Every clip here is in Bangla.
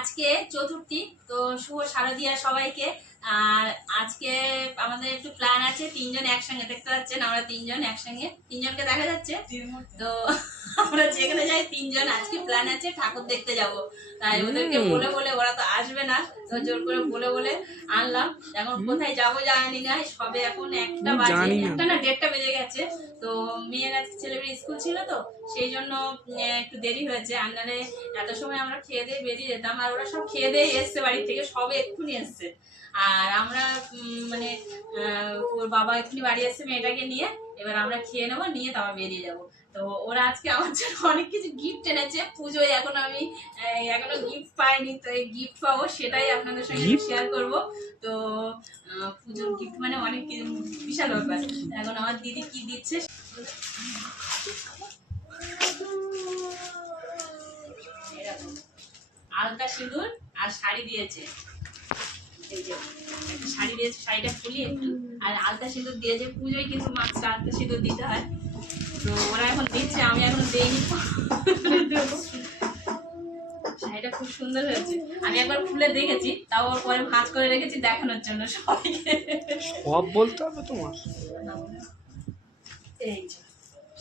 আজকে চতুর্থী, তো শুভ শারদিয়া সবাইকে। আর আজকে আমাদের একটু প্ল্যান আছে, তিনজন একসঙ্গে, দেখতে পাচ্ছেন আমরা তিনজন একসঙ্গে, তিনজনকে দেখা যাচ্ছে তো আমরা যেখানে যাই তিনজন। আজকে প্ল্যান আছে ঠাকুর দেখতে যাব, তাই ওদেরকে বলে বলে, ওরা তো আসবে না, তো জোর করে বলে বলে আনলাম। এখন কোথায় যাবো জানি না, সবে এখন একটা বাজে, একটা না 1:30টা বেজে গেছে। তো মেয়ের আজকে ছেলেমেয়ে স্কুল ছিল, তো সেই জন্য একটু দেরি হয়েছে। আন্নারে এত সময় আমরা খেয়ে দিয়ে বেরিয়ে যেতাম, আর ওরা সব খেয়ে দিয়ে এসছে বাড়ি থেকে, সবে এক্ষুনি এসছে। আর আমরা মানে ওর বাবা এক্ষুনি বাড়ি এসছে মেয়েটাকে নিয়ে, এবার আমরা খেয়ে নেবো, নিয়ে তারপর বেরিয়ে যাবো। তো ওরা আজকে আমার জন্য অনেক কিছু গিফট এনেছে পুজোয়, এখন আমি এখনো গিফট পাইনি, তো এই গিফট পাবো, সেটাই আপনাদের সঙ্গে শেয়ার করব। তো পুজোর গিফট মানে অনেক বিশাল ব্যাপার। এখন আমার দিদি কি দিচ্ছে, আলতা সিঁদুর আর শাড়ি দিয়েছে। এই যে শাড়ি দিয়েছে, শাড়িটা খুলি একটু, আর আলতা সিঁদুর দিয়েছে। পুজোয় কিন্তু মাত্র আলতা সিঁদুর দিতে হয়, তো ওরা এখন দিচ্ছে, আমি এখন দেইনি। শাড়িটা খুব সুন্দর হয়েছে, আমি একবার খুলে দেখেছি, তাও পরে ভাঁজ করে রেখেছি দেখানোর জন্য সবাইকে। সব বলতে হবে তোমার। এই যে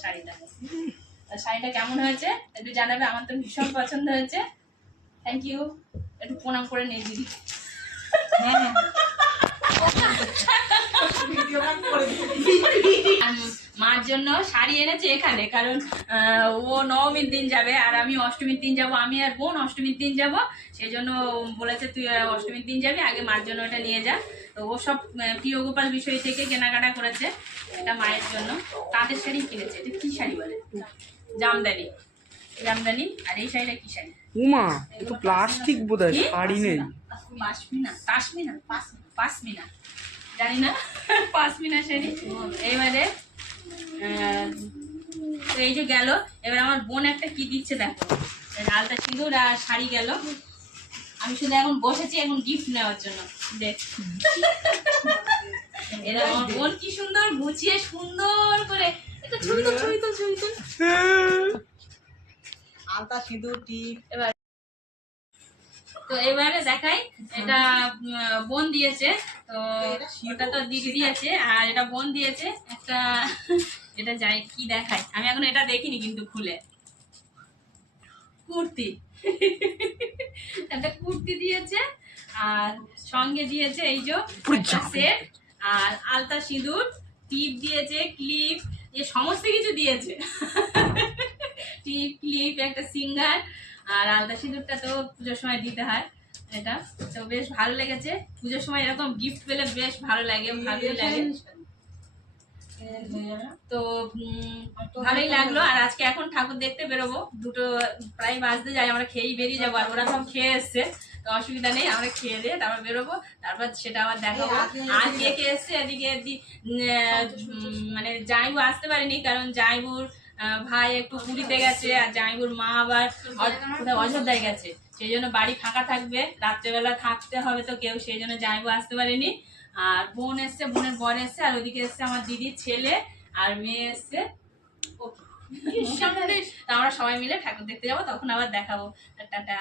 শাড়িটা, শাড়িটা কেমন হয়েছে একটু জানাবে, আমার তো ভীষণ পছন্দ হয়েছে। থ্যাংক ইউ, একটু প্রণাম করে নিয়ে দিদি। মার জন্য শাড়ি এনেছে এখানে, কারণ ও নবমীর দিন যাবে আর আমি অষ্টমীর দিন যাব, আমি আর বোন অষ্টমীর দিন যাব, সেই জন্য বলেছে তুই অষ্টমীর দিন যাবি, আগে মার জন্য এটা নিয়ে যা। তো ও সব প্রিয় গোপাল বিষয় থেকে কেনাকাটা করেছে, এটা মায়ের জন্য। তাঁতের শাড়ি কিনেছে, এটা কি শাড়ি বলে, জামদানি, জামদানি। আর এই শাড়িটা কি শাড়ি, উমা এ তো প্লাস্টিক বোধহয়, শাড়ি নেই। পাশমিনা, পাশমিনা, পাশমিনা, জানি না, পাশমিনা শাড়ি। এবারে এই যে গেল, এবার আমার বোন একটা কি দিচ্ছে দেখো, আলতা সিঁদুর আর শাড়ি গেল। আমি শুধু এখন বসেছি এখন গিফট নেওয়ার জন্য। দেখ এরা আমার বোন কি সুন্দর গুছিয়ে সুন্দর করে, একটু ছবি তো, ছবি তো, ছবি তো, আলতা সিঁদুর টিপ। এবার তো এবারে দেখাই, এটা বোন দিয়েছে, তো ওটা তো দিদি দিয়েছে, আর এটা বোন দিয়েছে একটা। এটা যাই কি দেখাই, আমি এখন এটা দেখিনি কিন্তু খুলে। কুর্তি, একটা কুর্তি দিয়েছে, আর সঙ্গে দিয়েছে এই যে সেট, আর আলতা সিঁদুর, টিপ দিয়েছে, ক্লিপ, এ সমস্ত কিছু দিয়েছে। টিপ, ক্লিপ, একটা সিঙ্গার, আর আলতা সিঁদুরটা তো পুজোর সময় দিতে হয়। এটা তো বেশ ভালো লেগেছে, পুজোর সময় এরকম গিফট পেলে বেশ ভালো লাগে, ভালোই লাগে। তো ভালোই লাগলো। আর আজকে এখন ঠাকুর দেখতে বেরোবো, দুটো প্রায় বাজতে যায়, আমরা খেয়েই বেরিয়ে যাবো, আর ওরা সব খেয়ে এসছে, তো অসুবিধা নেই, আমরা খেয়ে দিয়ে তারপর বেরোবো, তারপর সেটা আবার দেখাবো। আর কে কে এসছে এদিকে, মানে জামাইবু আসতে পারেনি, কারণ জামাইবুর ভাই একটু পুরীতে গেছে, আর জামাইবুর মা আবার কোথায় অযোধ্যায় গেছে, সেই জন্য বাড়ি ফাঁকা থাকবে, রাত্রেবেলা থাকতে হবে তো কেউ, সেই জন্য জামাইবু আসতে পারেনি। আর বোন এসছে, বোনের বর এসছে, আর ওদিকে এসছে আমার দিদির ছেলে আর মেয়ে এসছে। ওকে, আমরা সবাই মিলে ঠাকুর দেখতে যাবো, তখন আবার দেখাবো। টাটা।